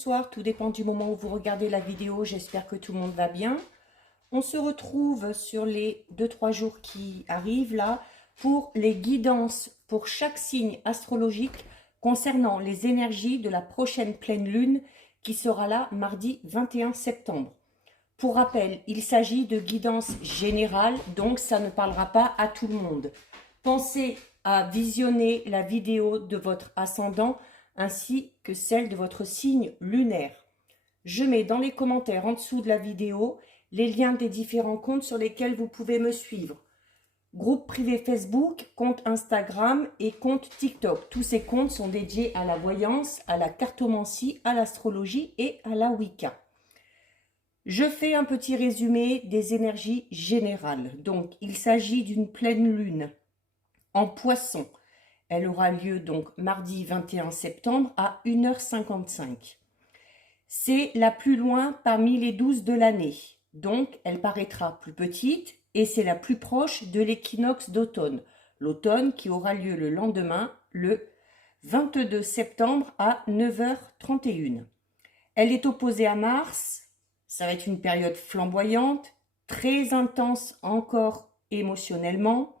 bonsoir, tout dépend du moment où vous regardez la vidéo, j'espère que tout le monde va bien. On se retrouve sur les 2-3 jours qui arrivent là pour les guidances pour chaque signe astrologique concernant les énergies de la prochaine pleine lune qui sera là mardi 21 septembre. Pour rappel, il s'agit de guidance générale, donc ça ne parlera pas à tout le monde. Pensez à visionner la vidéo de votre ascendant ainsi que celle de votre signe lunaire. Je mets dans les commentaires en dessous de la vidéo les liens des différents comptes sur lesquels vous pouvez me suivre. Groupe privé Facebook, compte Instagram et compte TikTok. Tous ces comptes sont dédiés à la voyance, à la cartomancie, à l'astrologie et à la Wicca. Je fais un petit résumé des énergies générales. Donc, il s'agit d'une pleine lune en Poisson. Elle aura lieu donc mardi 21 septembre à 1h55. C'est la plus loin parmi les 12 de l'année. Donc, elle paraîtra plus petite et c'est la plus proche de l'équinoxe d'automne. L'automne qui aura lieu le lendemain, le 22 septembre à 9h31. Elle est opposée à Mars. Ça va être une période flamboyante, très intense encore émotionnellement.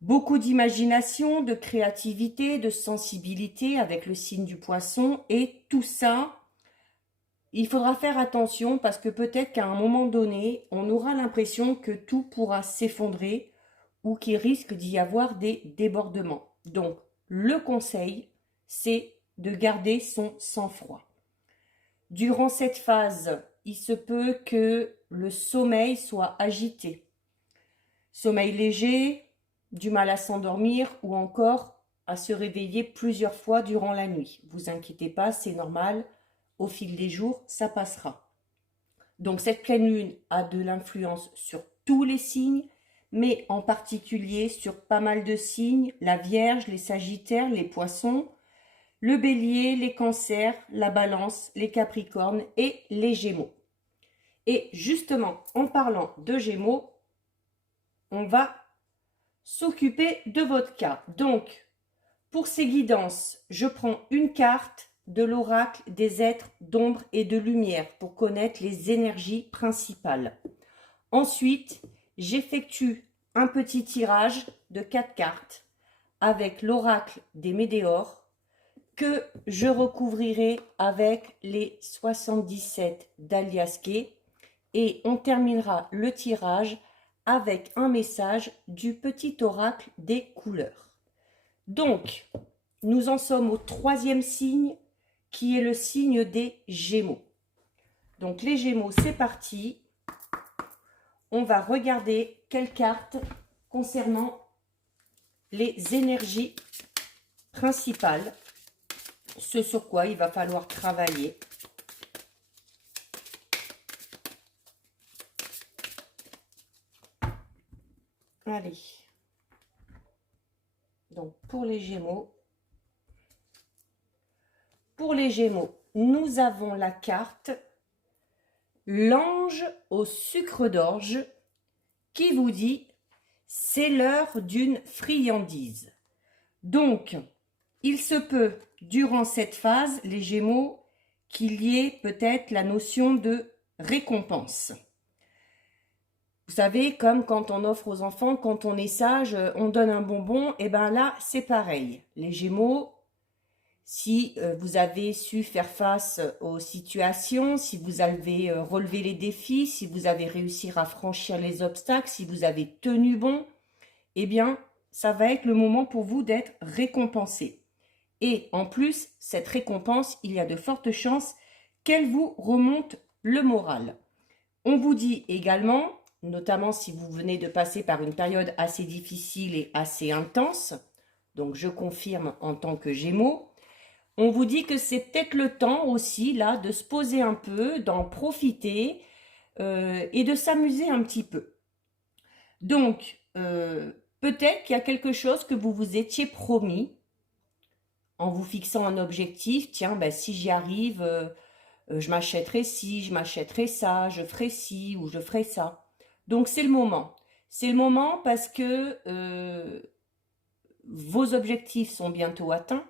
Beaucoup d'imagination, de créativité, de sensibilité avec le signe du Poisson. Et tout ça, il faudra faire attention parce que peut-être qu'à un moment donné, on aura l'impression que tout pourra s'effondrer ou qu'il risque d'y avoir des débordements. Donc, le conseil, c'est de garder son sang-froid. Durant cette phase, il se peut que le sommeil soit agité. Sommeil léger, du mal à s'endormir ou encore à se réveiller plusieurs fois durant la nuit. Vous inquiétez pas, c'est normal. Au fil des jours, ça passera. Donc cette pleine lune a de l'influence sur tous les signes, mais en particulier sur pas mal de signes, la Vierge, les Sagittaires, les Poissons, le Bélier, les Cancers, la Balance, les Capricornes et les Gémeaux. Et justement, en parlant de Gémeaux, on va s'occuper de votre cas. Donc, pour ces guidances, je prends une carte de l'oracle des êtres d'ombre et de lumière pour connaître les énergies principales. Ensuite, j'effectue un petit tirage de 4 cartes avec l'oracle des Médéors que je recouvrirai avec les 77 d'Aliasqué et on terminera le tirage avec un message du petit oracle des couleurs. Donc, nous en sommes au 3e signe qui est le signe des Gémeaux. Donc les Gémeaux, c'est parti. On va regarder quelle carte concernant les énergies principales, ce sur quoi il va falloir travailler. Allez. Donc, pour les Gémeaux, nous avons la carte l'ange au sucre d'orge qui vous dit c'est l'heure d'une friandise. Donc, il se peut, durant cette phase, les Gémeaux, qu'il y ait peut-être la notion de récompense. Vous savez, comme quand on offre aux enfants, quand on est sage, on donne un bonbon, et bien là, c'est pareil. Les Gémeaux, si vous avez su faire face aux situations, si vous avez relevé les défis, si vous avez réussi à franchir les obstacles, si vous avez tenu bon, eh bien, ça va être le moment pour vous d'être récompensé. Et en plus, cette récompense, il y a de fortes chances qu'elle vous remonte le moral. On vous dit également, notamment si vous venez de passer par une période assez difficile et assez intense, donc je confirme en tant que Gémeaux, on vous dit que c'est peut-être le temps aussi là de se poser un peu, d'en profiter et de s'amuser un petit peu. Donc, peut-être qu'il y a quelque chose que vous vous étiez promis en vous fixant un objectif. Tiens, ben, si j'y arrive, je m'achèterai ci, je m'achèterai ça, je ferai ci ou je ferai ça. Donc, c'est le moment. C'est le moment parce que vos objectifs sont bientôt atteints.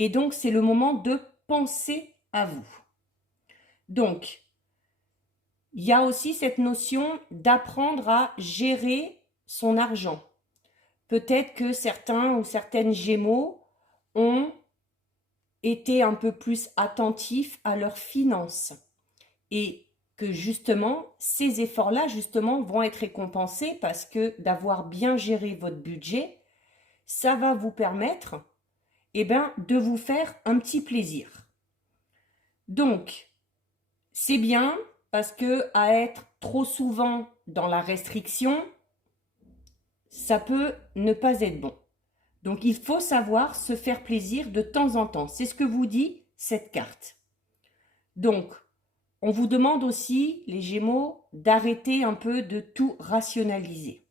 Et donc, c'est le moment de penser à vous. Donc, il y a aussi cette notion d'apprendre à gérer son argent. Peut-être que certains ou certaines Gémeaux ont été un peu plus attentifs à leurs finances et que justement, ces efforts-là, justement, vont être récompensés parce que d'avoir bien géré votre budget, ça va vous permettre, eh ben, de vous faire un petit plaisir. Donc, c'est bien parce que à être trop souvent dans la restriction, ça peut ne pas être bon. Donc, il faut savoir se faire plaisir de temps en temps. C'est ce que vous dit cette carte. Donc, on vous demande aussi, les Gémeaux, d'arrêter un peu de tout rationaliser.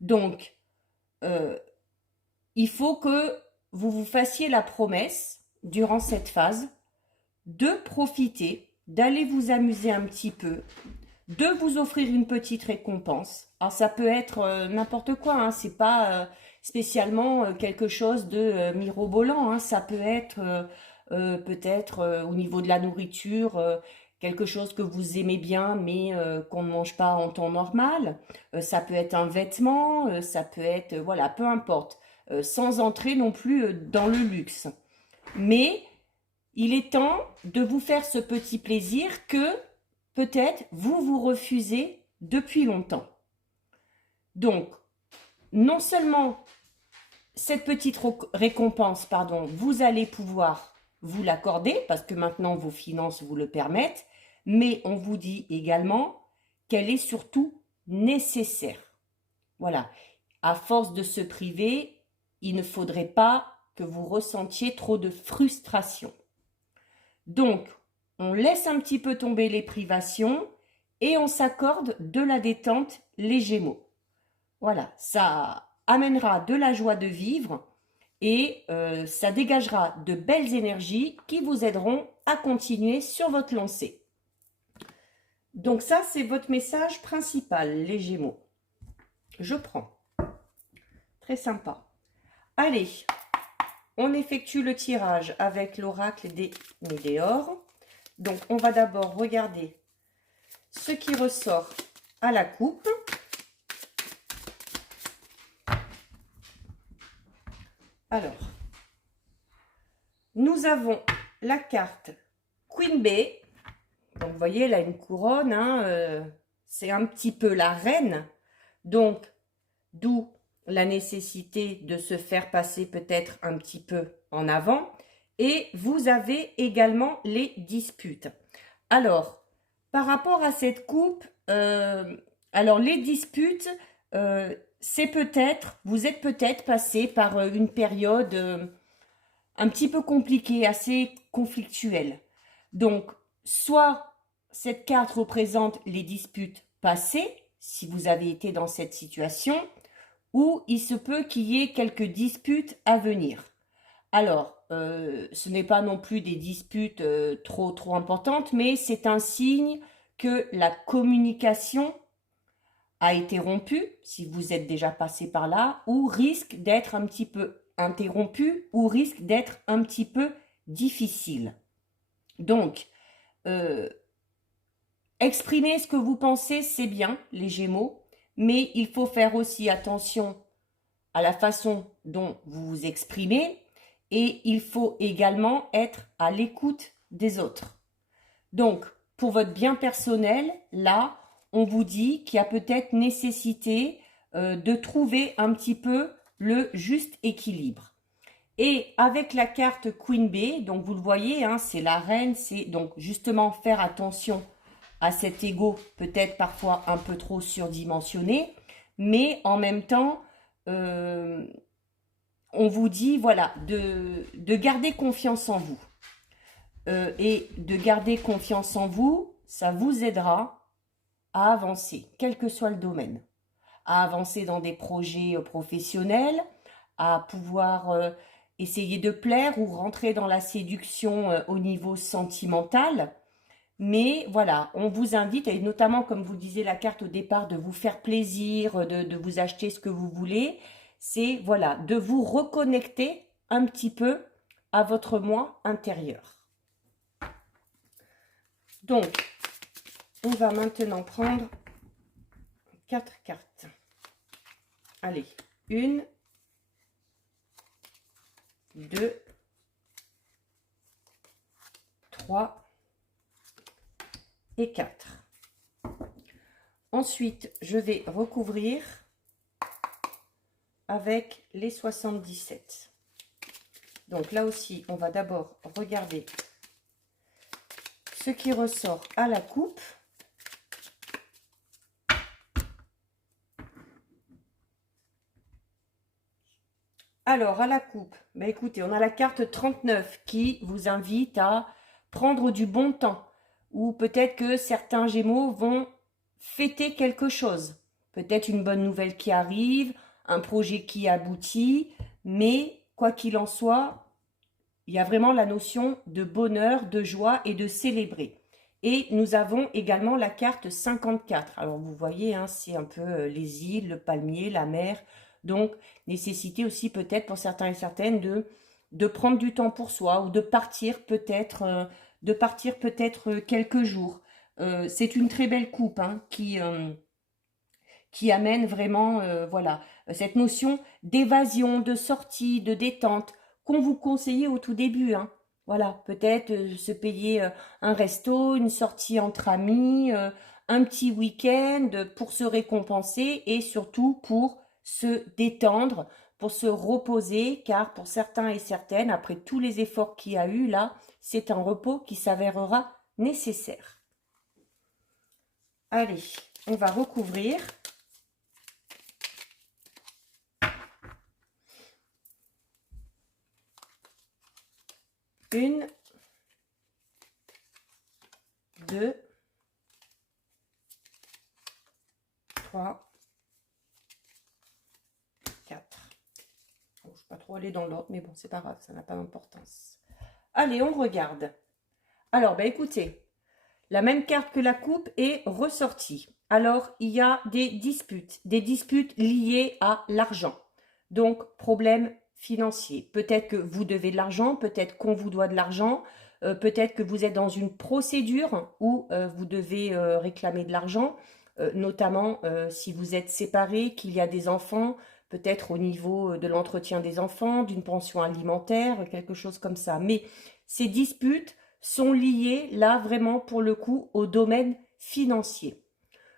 Donc, il faut que vous vous fassiez la promesse, durant cette phase, de profiter, d'aller vous amuser un petit peu, de vous offrir une petite récompense. Alors, ça peut être n'importe quoi, hein, c'est pas spécialement quelque chose de mirobolant, hein, ça peut être peut-être au niveau de la nourriture, quelque chose que vous aimez bien mais qu'on ne mange pas en temps normal. Ça peut être un vêtement, ça peut être, voilà, peu importe, sans entrer non plus dans le luxe. Mais il est temps de vous faire ce petit plaisir que peut-être vous vous refusez depuis longtemps. Donc, non seulement cette petite récompense, pardon, vous allez pouvoir vous l'accorder parce que maintenant vos finances vous le permettent, mais on vous dit également qu'elle est surtout nécessaire. Voilà, à force de se priver, il ne faudrait pas que vous ressentiez trop de frustration. Donc, on laisse un petit peu tomber les privations et on s'accorde de la détente, les Gémeaux. Voilà, ça amènera de la joie de vivre et ça dégagera de belles énergies qui vous aideront à continuer sur votre lancée. Donc ça, c'est votre message principal, les Gémeaux. Je prends. Très sympa. Allez, on effectue le tirage avec l'oracle des Météores. Donc, on va d'abord regarder ce qui ressort à la coupe. Alors, nous avons la carte Queen Bee. Donc, vous voyez, elle a une couronne. Hein, c'est un petit peu la reine. Donc, d'où la nécessité de se faire passer peut-être un petit peu en avant. Et vous avez également les disputes. Alors, par rapport à cette coupe, alors les disputes, c'est peut-être, vous êtes peut-être passé par une période un petit peu compliquée, assez conflictuelle. Donc, soit cette carte représente les disputes passées, si vous avez été dans cette situation, ou il se peut qu'il y ait quelques disputes à venir. Alors, ce n'est pas non plus des disputes trop importantes, mais c'est un signe que la communication a été rompue, si vous êtes déjà passé par là, ou risque d'être un petit peu interrompue, ou risque d'être un petit peu difficile. Donc, exprimer ce que vous pensez, c'est bien, les Gémeaux, mais il faut faire aussi attention à la façon dont vous vous exprimez et il faut également être à l'écoute des autres. Donc, pour votre bien personnel, là, on vous dit qu'il y a peut-être nécessité de trouver un petit peu le juste équilibre. Et avec la carte Queen Bee, donc vous le voyez, hein, c'est la reine, c'est donc justement faire attention à cet ego peut-être parfois un peu trop surdimensionné, mais en même temps, on vous dit voilà de garder confiance en vous. Et de garder confiance en vous, ça vous aidera à avancer, quel que soit le domaine. À avancer dans des projets professionnels, à pouvoir essayer de plaire ou rentrer dans la séduction au niveau sentimental. Mais voilà, on vous invite, et notamment comme vous disiez la carte au départ, de vous faire plaisir, de vous acheter ce que vous voulez. C'est voilà, de vous reconnecter un petit peu à votre moi intérieur. Donc, on va maintenant prendre 4 cartes. Allez, 1, 2, 3 et 4. Ensuite, je vais recouvrir avec les 77. Donc là aussi, on va d'abord regarder ce qui ressort à la coupe. Alors, à la coupe, bah écoutez, on a la carte 39 qui vous invite à prendre du bon temps. Ou peut-être que certains Gémeaux vont fêter quelque chose. Peut-être une bonne nouvelle qui arrive, un projet qui aboutit. Mais, quoi qu'il en soit, il y a vraiment la notion de bonheur, de joie et de célébrer. Et nous avons également la carte 54. Alors, vous voyez, hein, c'est un peu les îles, le palmier, la mer. Donc, nécessité aussi peut-être pour certains et certaines de prendre du temps pour soi ou de partir peut-être quelques jours. C'est une très belle coupe hein, qui amène vraiment voilà, cette notion d'évasion, de sortie, de détente qu'on vous conseillait au tout début. Hein. Voilà, peut-être se payer un resto, une sortie entre amis, un petit week-end pour se récompenser et surtout pour se détendre, pour se reposer, car pour certains et certaines, après tous les efforts qu'il y a eu là, c'est un repos qui s'avérera nécessaire. Allez, on va recouvrir. Une, 2, 3, 4. Bon, je ne vais pas trop aller dans l'ordre, mais bon, c'est pas grave, ça n'a pas d'importance. Allez, on regarde. Alors, bah, écoutez, la même carte que la coupe est ressortie. Alors, il y a des disputes liées à l'argent. Donc, problème financier. Peut-être que vous devez de l'argent, peut-être qu'on vous doit de l'argent, peut-être que vous êtes dans une procédure où vous devez réclamer de l'argent, notamment si vous êtes séparés, qu'il y a des enfants, peut-être au niveau de l'entretien des enfants, d'une pension alimentaire, quelque chose comme ça. Mais ces disputes sont liées, là, vraiment, pour le coup, au domaine financier.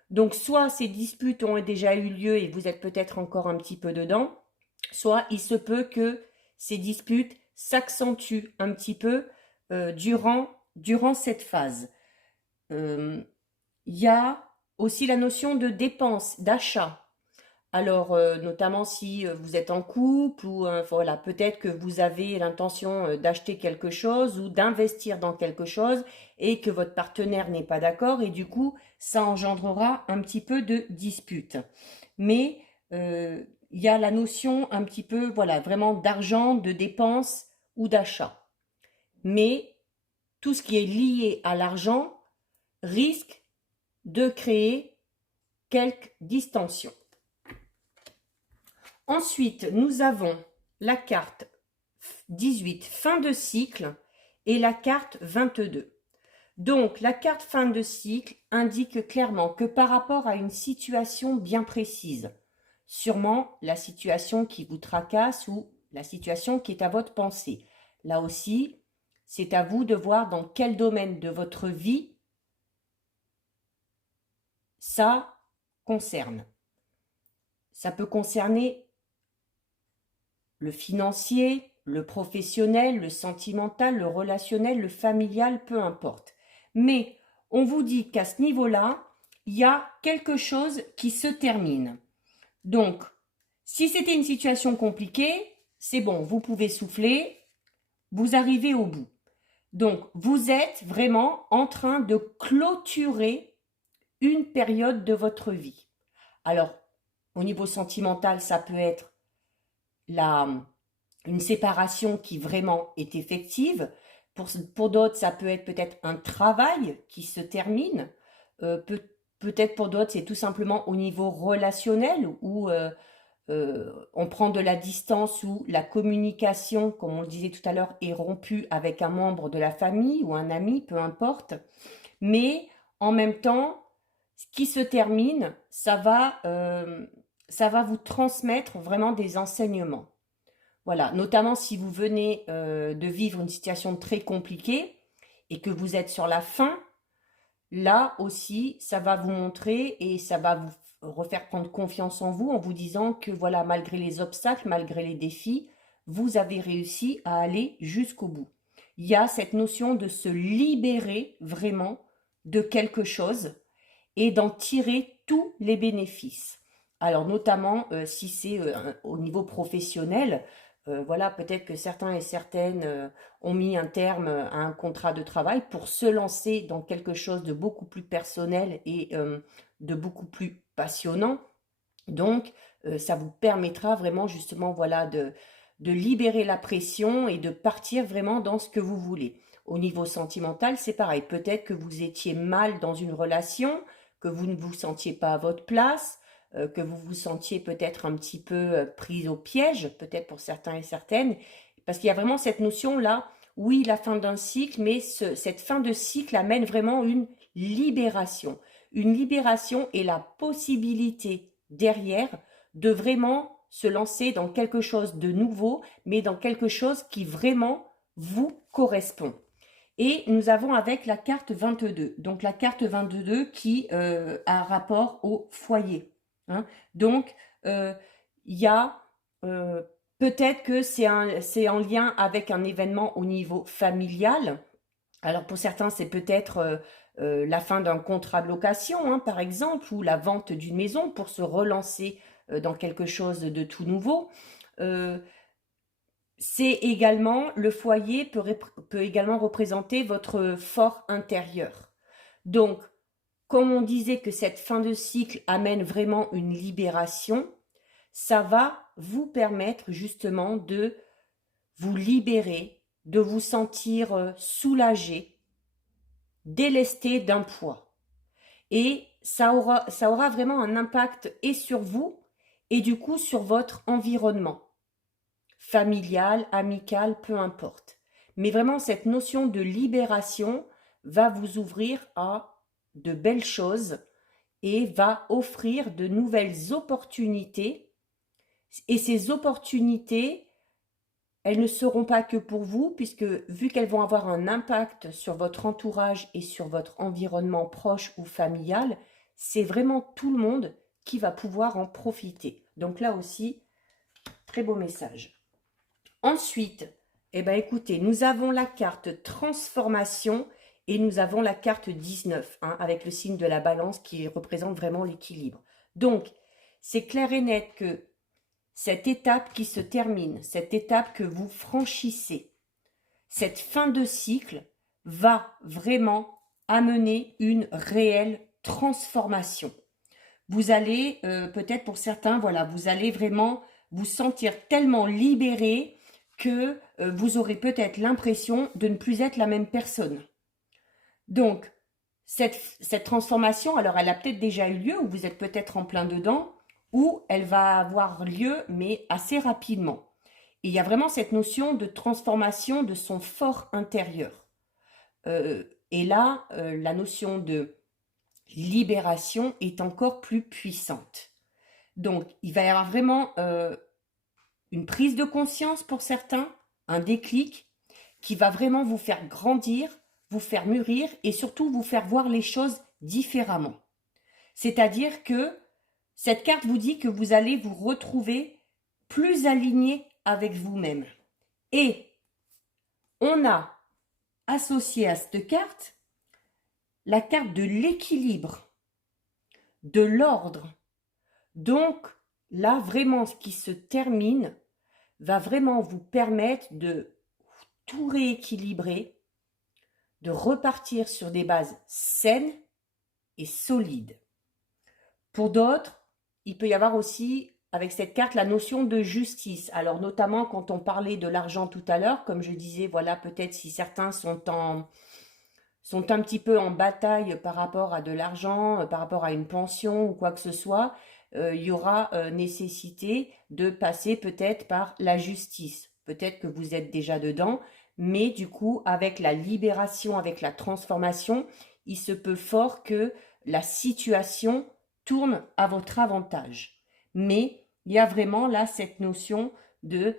Donc, soit ces disputes ont déjà eu lieu et vous êtes peut-être encore un petit peu dedans, soit il se peut que ces disputes s'accentuent un petit peu durant cette phase. Il y a aussi la notion de dépense, d'achat. Alors, notamment si vous êtes en couple ou voilà, peut-être que vous avez l'intention d'acheter quelque chose ou d'investir dans quelque chose et que votre partenaire n'est pas d'accord et du coup, ça engendrera un petit peu de dispute. Mais il y a la notion un petit peu, voilà, vraiment d'argent, de dépense ou d'achat. Mais tout ce qui est lié à l'argent risque de créer quelques distensions. Ensuite, nous avons la carte 18, fin de cycle, et la carte 22. Donc, la carte fin de cycle indique clairement que par rapport à une situation bien précise, sûrement la situation qui vous tracasse ou la situation qui est à votre pensée, là aussi, c'est à vous de voir dans quel domaine de votre vie ça concerne. Ça peut concerner le financier, le professionnel, le sentimental, le relationnel, le familial, peu importe. Mais on vous dit qu'à ce niveau-là, il y a quelque chose qui se termine. Donc, si c'était une situation compliquée, c'est bon, vous pouvez souffler, vous arrivez au bout. Donc, vous êtes vraiment en train de clôturer une période de votre vie. Alors, au niveau sentimental, ça peut être une séparation qui vraiment est effective. Pour d'autres, ça peut être peut-être un travail qui se termine. Peut-être pour d'autres, c'est tout simplement au niveau relationnel où on prend de la distance ou la communication, comme on le disait tout à l'heure, est rompue avec un membre de la famille ou un ami, peu importe. Mais en même temps, ce qui se termine, ça va vous transmettre vraiment des enseignements. Voilà, notamment si vous venez de vivre une situation très compliquée et que vous êtes sur la fin, là aussi, ça va vous montrer et ça va vous refaire prendre confiance en vous en vous disant que voilà, malgré les obstacles, malgré les défis, vous avez réussi à aller jusqu'au bout. Il y a cette notion de se libérer vraiment de quelque chose et d'en tirer tous les bénéfices. Alors notamment si c'est au niveau professionnel, voilà, peut-être que certains et certaines ont mis un terme à un contrat de travail pour se lancer dans quelque chose de beaucoup plus personnel et de beaucoup plus passionnant. Donc, ça vous permettra vraiment justement, voilà, de libérer la pression et de partir vraiment dans ce que vous voulez. Au niveau sentimental, c'est pareil. Peut-être que vous étiez mal dans une relation, que vous ne vous sentiez pas à votre place, que vous vous sentiez peut-être un petit peu prise au piège, peut-être pour certains et certaines, parce qu'il y a vraiment cette notion-là, oui, la fin d'un cycle, mais cette fin de cycle amène vraiment une libération et la possibilité derrière de vraiment se lancer dans quelque chose de nouveau, mais dans quelque chose qui vraiment vous correspond. Et nous avons avec la carte 22, donc la carte 22 qui a un rapport au foyer. Hein. Donc, il y a peut-être que c'est en lien avec un événement au niveau familial. Alors pour certains, c'est peut-être la fin d'un contrat de location, hein, par exemple, ou la vente d'une maison pour se relancer dans quelque chose de tout nouveau. C'est également, le foyer peut également représenter votre fort intérieur. Donc, comme on disait que cette fin de cycle amène vraiment une libération, ça va vous permettre justement de vous libérer, de vous sentir soulagé, délesté d'un poids. Et ça aura vraiment un impact et sur vous et du coup sur votre environnement, familial, amical, peu importe. Mais vraiment cette notion de libération va vous ouvrir à de belles choses et va offrir de nouvelles opportunités. Et ces opportunités, elles ne seront pas que pour vous, puisque vu qu'elles vont avoir un impact sur votre entourage et sur votre environnement proche ou familial, c'est vraiment tout le monde qui va pouvoir en profiter. Donc là aussi, très beau message. Ensuite, eh ben écoutez, nous avons la carte transformation et nous avons la carte 19, hein, avec le signe de la balance qui représente vraiment l'équilibre. Donc, c'est clair et net que cette étape qui se termine, cette étape que vous franchissez, cette fin de cycle va vraiment amener une réelle transformation. Vous allez, peut-être pour certains, voilà, vous allez vraiment vous sentir tellement libéré que vous aurez peut-être l'impression de ne plus être la même personne. Donc, cette transformation, alors elle a peut-être déjà eu lieu, ou vous êtes peut-être en plein dedans, ou elle va avoir lieu, mais assez rapidement. Et il y a vraiment cette notion de transformation de son fort intérieur. Et là, la notion de libération est encore plus puissante. Donc, il va y avoir vraiment une prise de conscience pour certains, un déclic qui va vraiment vous faire grandir, vous faire mûrir et surtout vous faire voir les choses différemment. C'est-à-dire que cette carte vous dit que vous allez vous retrouver plus aligné avec vous-même. Et on a associé à cette carte la carte de l'équilibre, de l'ordre. Donc là, vraiment, ce qui se termine va vraiment vous permettre de tout rééquilibrer, de repartir sur des bases saines et solides. Pour d'autres, il peut y avoir aussi, avec cette carte, la notion de justice. Alors, notamment quand on parlait de l'argent tout à l'heure, comme je disais, voilà, peut-être si certains sont un petit peu en bataille par rapport à de l'argent, par rapport à une pension ou quoi que ce soit, il y aura nécessité de passer peut-être par la justice. Peut-être que vous êtes déjà dedans, mais du coup, avec la libération, avec la transformation, il se peut fort que la situation tourne à votre avantage. Mais il y a vraiment là cette notion de,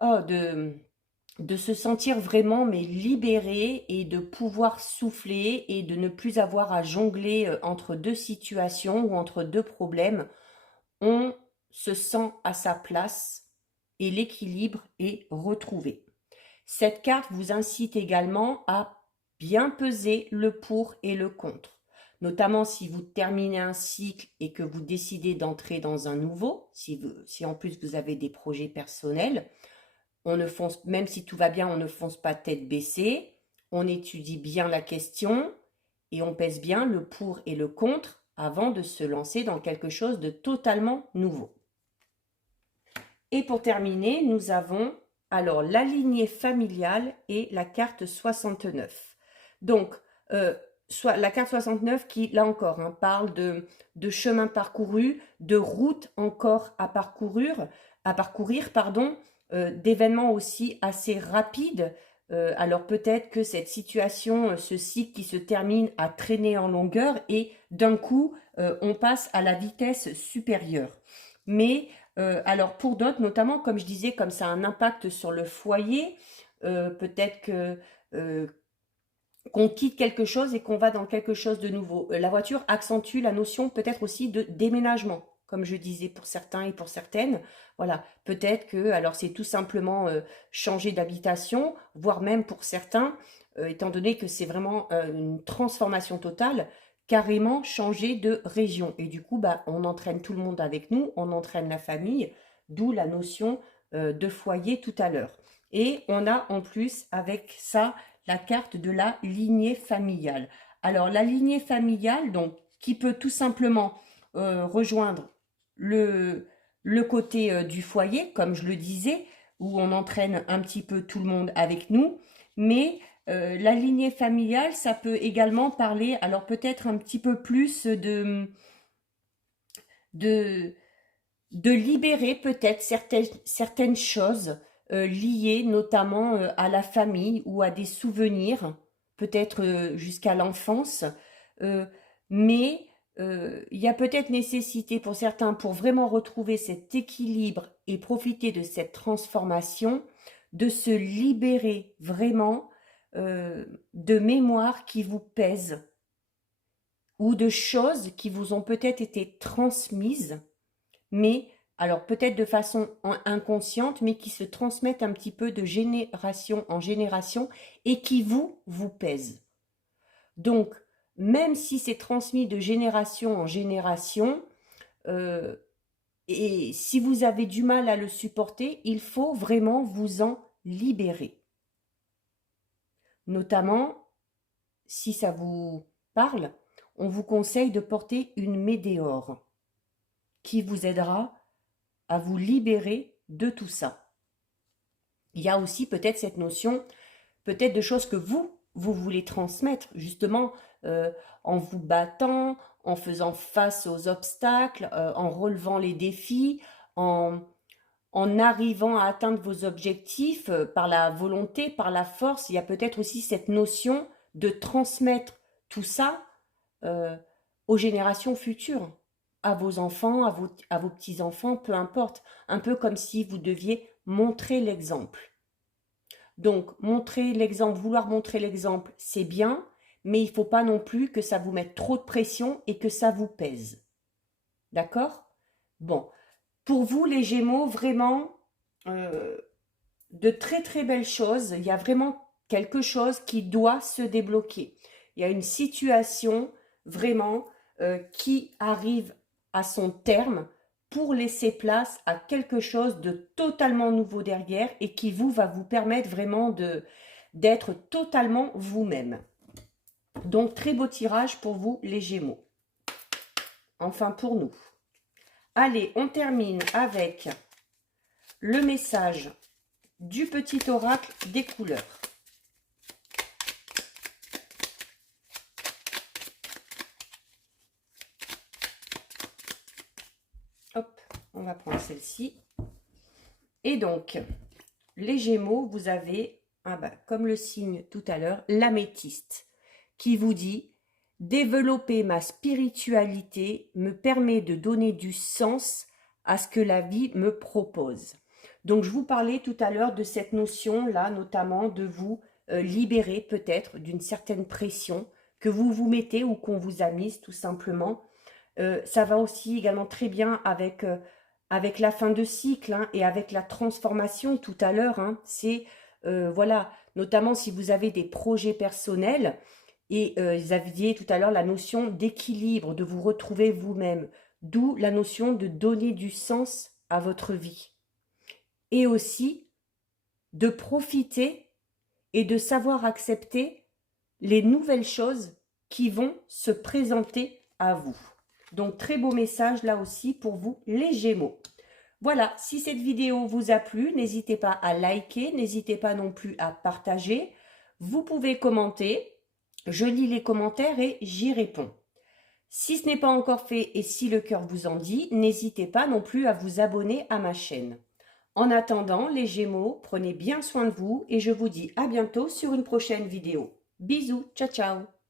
oh, de se sentir vraiment mais libéré et de pouvoir souffler et de ne plus avoir à jongler entre deux situations ou entre deux problèmes. On se sent à sa place et l'équilibre est retrouvé. Cette carte vous incite également à bien peser le pour et le contre, notamment si vous terminez un cycle et que vous décidez d'entrer dans un nouveau, si en plus vous avez des projets personnels. On ne fonce, même si tout va bien, on ne fonce pas tête baissée, on étudie bien la question et on pèse bien le pour et le contre avant de se lancer dans quelque chose de totalement nouveau. Et pour terminer, nous avons alors la lignée familiale et la carte 69. Donc, la carte 69 qui, là encore, parle de chemin parcouru, de route encore à parcourir, pardon, d'événements aussi assez rapides. Alors peut-être que cette situation, ce cycle qui se termine à traîner en longueur et d'un coup, on passe à la vitesse supérieure. Mais alors pour d'autres, notamment comme je disais, comme ça a un impact sur le foyer, peut-être que qu'on quitte quelque chose et qu'on va dans quelque chose de nouveau. La voiture accentue la notion peut-être aussi de déménagement, comme je disais pour certains et pour certaines. Voilà, peut-être que alors c'est tout simplement changer d'habitation, voire même pour certains, étant donné que c'est vraiment une transformation totale, carrément changer de région. Et du coup, bah, on entraîne tout le monde avec nous, on entraîne la famille, d'où la notion de foyer tout à l'heure. Et on a en plus avec ça la carte de la lignée familiale. Alors la lignée familiale, donc, qui peut tout simplement rejoindre le côté du foyer, comme je le disais, où on entraîne un petit peu tout le monde avec nous, mais la lignée familiale, ça peut également parler, alors peut-être un petit peu plus de, de libérer peut-être certaines choses liées notamment à la famille ou à des souvenirs, peut-être jusqu'à l'enfance. Euh, mais il y a peut-être nécessité pour certains, pour vraiment retrouver cet équilibre et profiter de cette transformation, de se libérer vraiment de mémoires qui vous pèsent ou de choses qui vous ont peut-être été transmises mais alors peut-être de façon inconsciente, mais qui se transmettent un petit peu de génération en génération et qui vous pèsent. Donc, même si c'est transmis de génération en génération, euh, et si vous avez du mal à le supporter, il faut vraiment vous en libérer. Notamment, si ça vous parle, on vous conseille de porter une médéore qui vous aidera à vous libérer de tout ça. Il y a aussi peut-être cette notion, peut-être de choses que vous voulez transmettre, justement en vous battant, en faisant face aux obstacles, en relevant les défis, en, en arrivant à atteindre vos objectifs par la volonté, par la force. Il y a peut-être aussi cette notion de transmettre tout ça euh, aux générations futures, à vos enfants, à vos petits-enfants, peu importe. Un peu comme si vous deviez montrer l'exemple. Donc, montrer l'exemple, vouloir montrer l'exemple, c'est bien, mais il ne faut pas non plus que ça vous mette trop de pression et que ça vous pèse. D'accord? Bon, pour vous, les Gémeaux, vraiment, de très très belles choses. Il y a vraiment quelque chose qui doit se débloquer. Il y a une situation vraiment qui arrive à son terme pour laisser place à quelque chose de totalement nouveau derrière et qui va vous permettre vraiment d'être totalement vous-même. Donc très beau tirage pour vous les Gémeaux. Enfin pour nous. Allez, on termine avec le message du petit oracle des couleurs. On va prendre celle-ci. Et donc, les Gémeaux, vous avez, comme le signe tout à l'heure, l'améthyste, qui vous dit « Développer ma spiritualité me permet de donner du sens à ce que la vie me propose. » Donc, je vous parlais tout à l'heure de cette notion-là, notamment de vous libérer peut-être d'une certaine pression que vous vous mettez ou qu'on vous a mise tout simplement. Ça va aussi également très bien avec la fin de cycle, hein, et avec la transformation tout à l'heure. Hein. C'est, voilà, notamment si vous avez des projets personnels, et vous aviez tout à l'heure la notion d'équilibre, de vous retrouver vous-même, d'où la notion de donner du sens à votre vie. Et aussi de profiter et de savoir accepter les nouvelles choses qui vont se présenter à vous. Donc, très beau message là aussi pour vous, les Gémeaux. Voilà, si cette vidéo vous a plu, n'hésitez pas à liker, n'hésitez pas non plus à partager. Vous pouvez commenter, je lis les commentaires et j'y réponds. Si ce n'est pas encore fait et si le cœur vous en dit, n'hésitez pas non plus à vous abonner à ma chaîne. En attendant, les Gémeaux, prenez bien soin de vous et je vous dis à bientôt sur une prochaine vidéo. Bisous, ciao ciao.